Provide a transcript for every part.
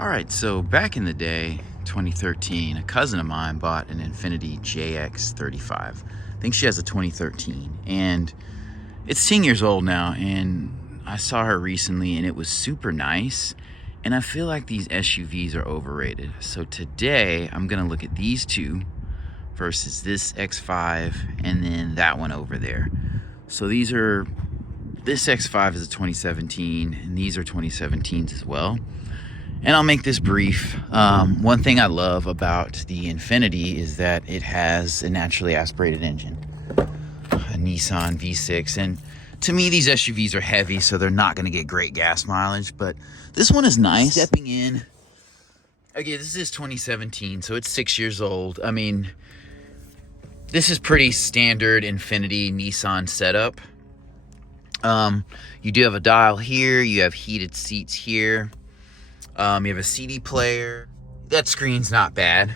All right, so back in the day, 2013, a cousin of mine bought an Infiniti QX60. I think she has a 2013, and it's 10 years old now, and I saw her recently, and it was super nice, and I feel like these SUVs are overrated. So today, I'm gonna look at these two versus this X5, and then that one over there. So this X5 is a 2017, and these are 2017s as well. And I'll make this brief. One thing I love about the Infiniti is that it has a naturally aspirated engine, a Nissan V6. And to me, these SUVs are heavy, so they're not gonna get great gas mileage, but this one is nice. Stepping in, again, this is 2017, so it's 6 years old. I mean, this is pretty standard Infiniti Nissan setup. You do have a dial here, you have heated seats here. You have a CD player. That screen's not bad.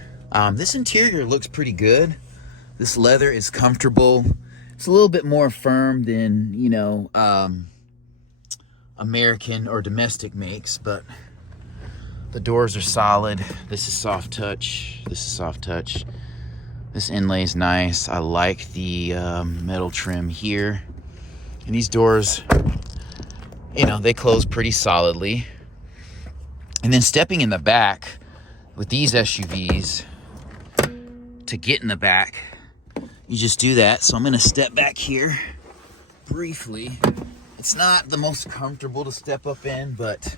This interior looks pretty good. This leather is comfortable. It's a little bit more firm than, you know, American or domestic makes, but the doors are solid. This is soft touch. This is soft touch. This inlay is nice. I like the metal trim here. And these doors, you know, they close pretty solidly. And then stepping in the back with these SUVs, to get in the back, you just do that. So I'm gonna step back here briefly. It's not the most comfortable to step up in, but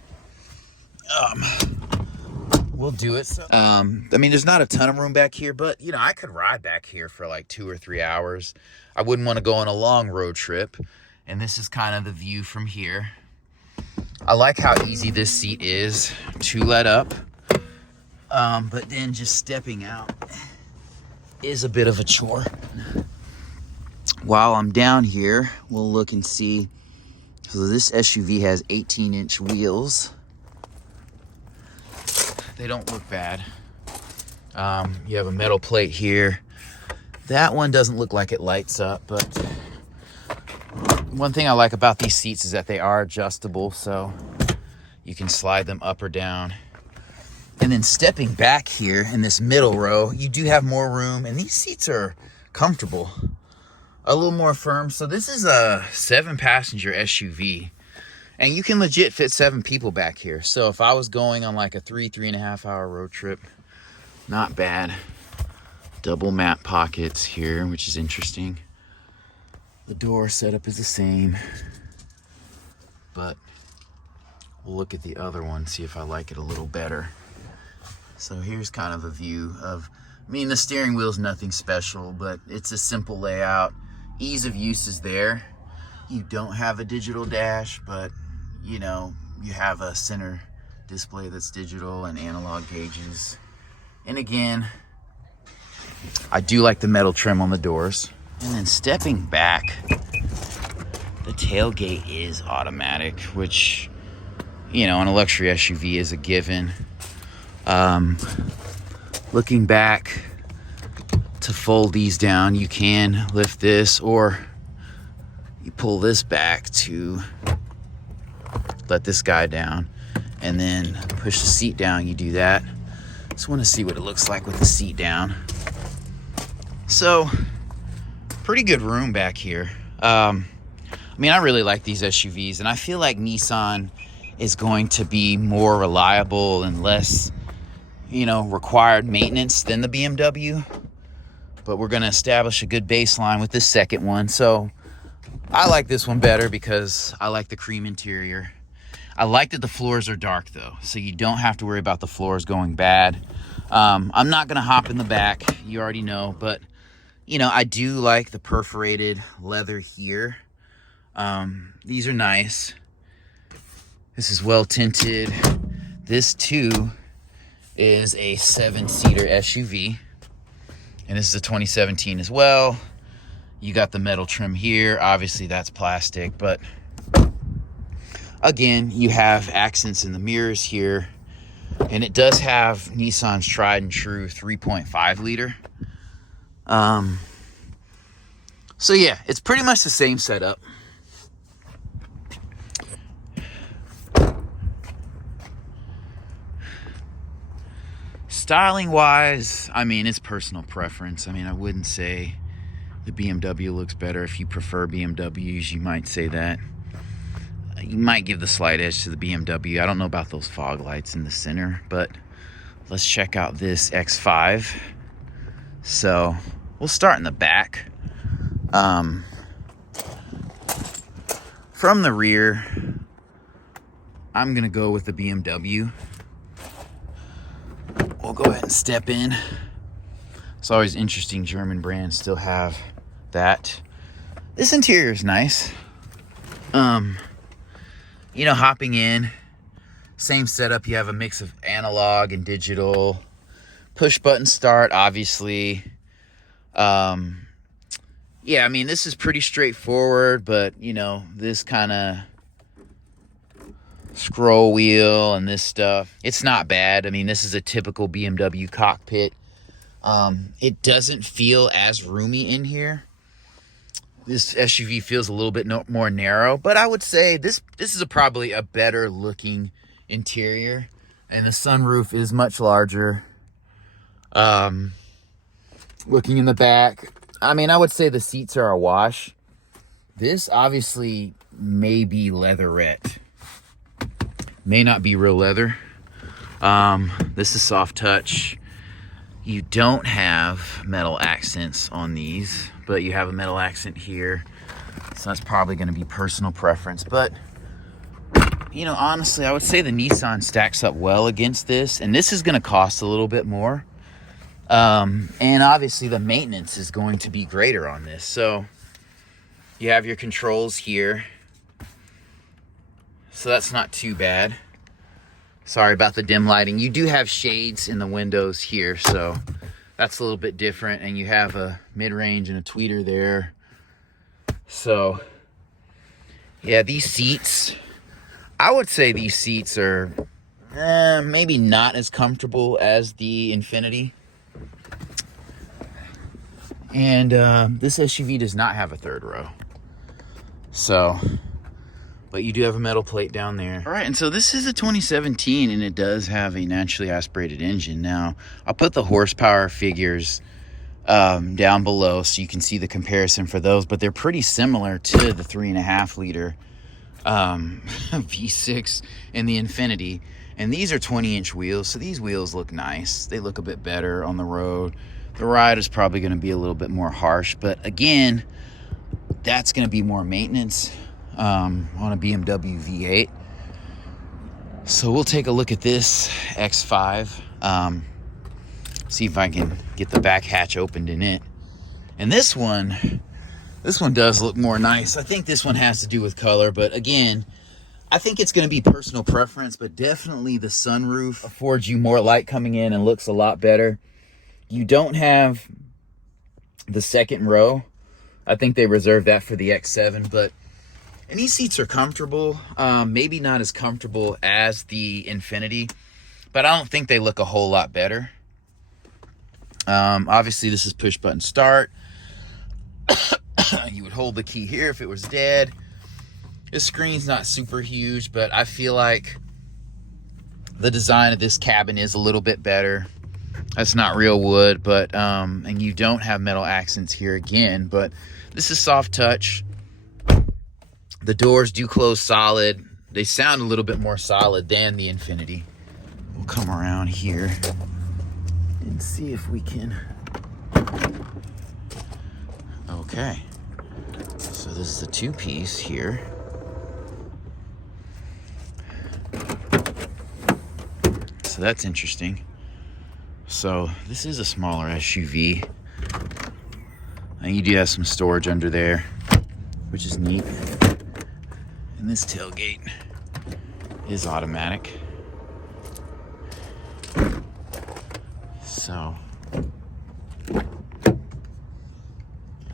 we'll do it. So, I mean, there's not a ton of room back here, but you know, I could ride back here for like 2 or 3 hours. I wouldn't want to go on a long road trip. And this is kind of the view from here. I like how easy this seat is to let up, but then just stepping out is a bit of a chore. While I'm down here, we'll look and see. So this SUV has 18-inch wheels. They don't look bad. You have a metal plate here. That one doesn't look like it lights up, but one thing I like about these seats is that they are adjustable, so you can slide them up or down. And then stepping back here in this middle row, you do have more room, and these seats are comfortable, a little more firm. So this is a 7-passenger SUV, and you can legit fit 7 people back here. So if I was going on like a 3.5 hour road trip, not bad. Double map pockets here, which is interesting. The door setup is the same, but we'll look at the other one, see if I like it a little better. So here's kind of a view of, I mean, the steering wheel's nothing special, but it's a simple layout. Ease of use is there. You don't have a digital dash, but you know, you have a center display that's digital and analog gauges. And again, I do like the metal trim on the doors. And then stepping back, the tailgate is automatic, which, you know, on a luxury SUV is a given. Looking back, to fold these down, you can lift this, or you pull this back to let this guy down, and then push the seat down. You do that. Just want to see what it looks like with the seat down. So, pretty good room back here. I mean, I really like these SUVs, and I feel like Nissan is going to be more reliable and less, you know, required maintenance than the BMW. But we're going to establish a good baseline with this second one. So I like this one better because I like the cream interior. I like that the floors are dark though, so you don't have to worry about the floors going bad. I'm not going to hop in the back, you already know, but you know, I do like the perforated leather here. These are nice. This is well tinted. This too is a 7-seater SUV. And this is a 2017 as well. You got the metal trim here. Obviously that's plastic, but again, you have accents in the mirrors here. And it does have Nissan's tried and true 3.5 liter. So yeah, it's pretty much the same setup. styling wise, I mean, it's personal preference. I mean, I wouldn't say the BMW looks better. If you prefer BMWs, you might say that. You might give the slight edge to the BMW. I don't know about those fog lights in the center, but let's check out this X5. So we'll start in the back. From the rear, I'm gonna go with the BMW. We'll go ahead and step in. It's always interesting, German brands still have that. This interior is nice. You know, hopping in, same setup. You have a mix of analog and digital. Push button start, obviously. Yeah, I mean, this is pretty straightforward, but, you know, this kind of scroll wheel and this stuff, it's not bad. I mean, this is a typical BMW cockpit. It doesn't feel as roomy in here. This SUV feels a little bit more narrow, but I would say this is probably a better looking interior, and the sunroof is much larger. Looking in the back, I mean, I would say the seats are a wash. This obviously may be leatherette. May not be real leather. This is soft touch. You don't have metal accents on these, but you have a metal accent here. So that's probably going to be personal preference. But, you know, honestly, I would say the Nissan stacks up well against this. And this is going to cost a little bit more. And obviously the maintenance is going to be greater on this. So you have your controls here. So that's not too bad. Sorry about the dim lighting. You do have shades in the windows here, so that's a little bit different. And you have a mid-range and a tweeter there. So yeah, these seats, I would say these seats are maybe not as comfortable as the Infiniti. And this SUV does not have a third row. So, but you do have a metal plate down there. All right, and so this is a 2017, and it does have a naturally aspirated engine. Now, I'll put the horsepower figures down below so you can see the comparison for those, but they're pretty similar to the 3.5 liter V6 and the Infiniti. And these are 20-inch wheels, so these wheels look nice. They look a bit better on the road. The ride is probably going to be a little bit more harsh, but again, that's going to be more maintenance on a BMW V8. So we'll take a look at this X5, see if I can get the back hatch opened in it. And this one does look more nice. I think this one has to do with color, but again, I think it's going to be personal preference, but definitely the sunroof affords you more light coming in and looks a lot better. You don't have the second row. I think they reserved that for the X7, but and these seats are comfortable. Maybe not as comfortable as the Infiniti, but I don't think they look a whole lot better. Obviously, this is push button start. You would hold the key here if it was dead. This screen's not super huge, but I feel like the design of this cabin is a little bit better. That's not real wood, but and you don't have metal accents here again, but this is soft touch. The doors do close solid. They sound a little bit more solid than the Infiniti. We'll come around here and see if we can. Okay. So this is a two-piece here. So that's interesting. So this is a smaller SUV. And you do have some storage under there, which is neat. And this tailgate is automatic. So,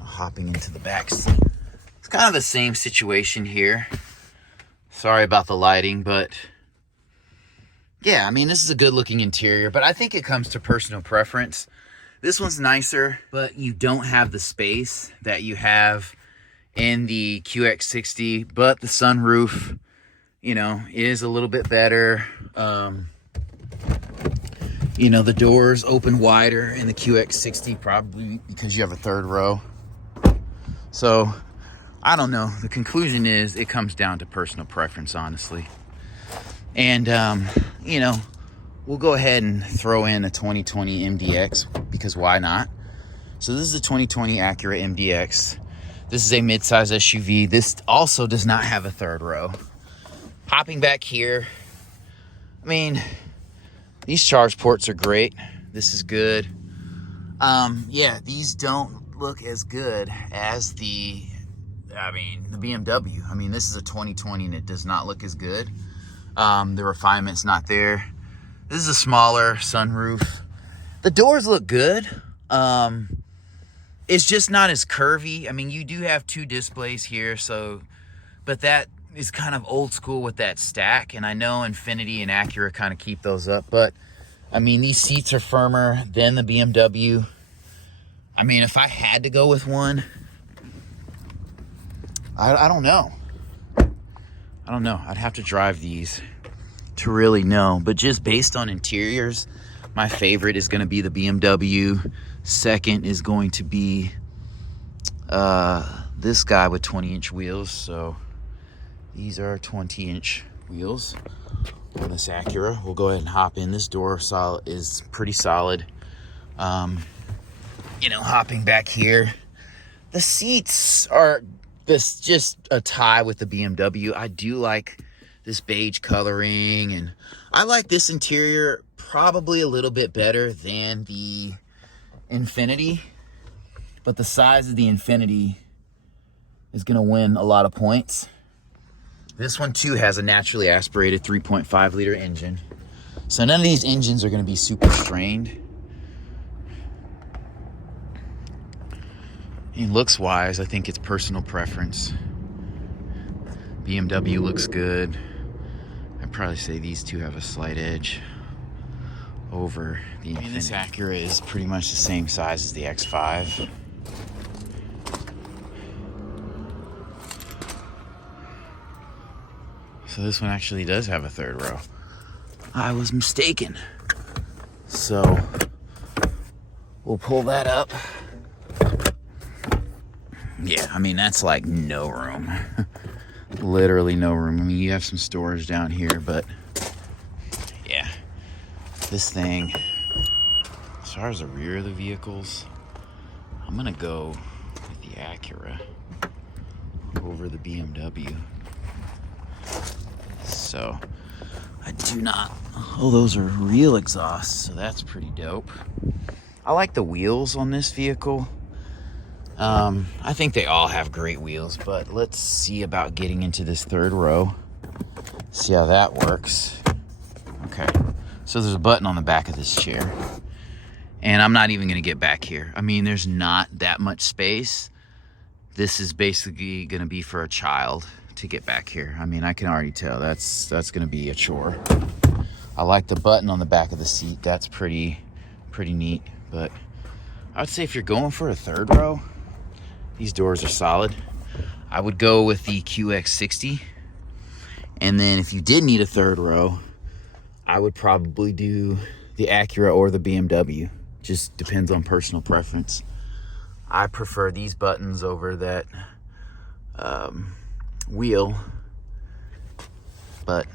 hopping into the back seat. It's kind of the same situation here. Sorry about the lighting, but yeah, I mean, this is a good looking interior, but I think it comes to personal preference. This one's nicer, but you don't have the space that you have in the QX60, but the sunroof, you know, is a little bit better. You You know, the doors open wider in the QX60, probably because you have a third row. So, I don't know. The conclusion is it comes down to personal preference, honestly. And, you know, we'll go ahead and throw in a 2020 MDX, because why not? So this is a 2020 Acura MDX. This is a midsize SUV. This also does not have a third row. Hopping back here, I mean, these charge ports are great. This is good. Yeah, these don't look as good as the BMW. I mean, this is a 2020 and it does not look as good. The refinement's not there. This is a smaller sunroof. The doors look good. It's just not as curvy. I mean, you do have two displays here, but that is kind of old school with that stack. And I know Infiniti and Acura kind of keep those up, but I mean, these seats are firmer than the BMW. I mean, if I had to go with one, I don't know. I don't know. I'd have to drive these to really know. But just based on interiors, my favorite is going to be the BMW. Second is going to be this guy with 20-inch wheels. So these are 20-inch wheels on this Acura. We'll go ahead and hop in. This door is pretty solid. You know, hopping back here, the seats are just a tie with the BMW. I do like this beige coloring, and I like this interior probably a little bit better than the Infiniti, but the size of the Infiniti is going to win a lot of points. This one too has a naturally aspirated 3.5 liter engine, so none of these engines are going to be super strained. And looks wise, I think it's personal preference. BMW looks good. I'd probably say these two have a slight edge over the Infiniti. I mean, this Acura is pretty much the same size as the X5. So this one actually does have a third row. I was mistaken. So we'll pull that up. Yeah, I mean, that's like no room. Literally no room. I mean, you have some storage down here, but yeah, this thing, as far as the rear of the vehicles, I'm gonna go with the Acura over the BMW. So I do not, oh, those are real exhausts, so that's pretty dope. I like the wheels on this vehicle. I think they all have great wheels, but let's see about getting into this third row. See how that works. Okay, so there's a button on the back of this chair, and I'm not even gonna get back here. I mean, there's not that much space. This is basically gonna be for a child to get back here. I mean, I can already tell that's gonna be a chore. I like the button on the back of the seat. That's pretty neat, but I would say if you're going for a third row, these doors are solid. I would go with the QX60. And then if you did need a third row, I would probably do the Acura or the BMW. Just depends on personal preference. I prefer these buttons over that wheel, but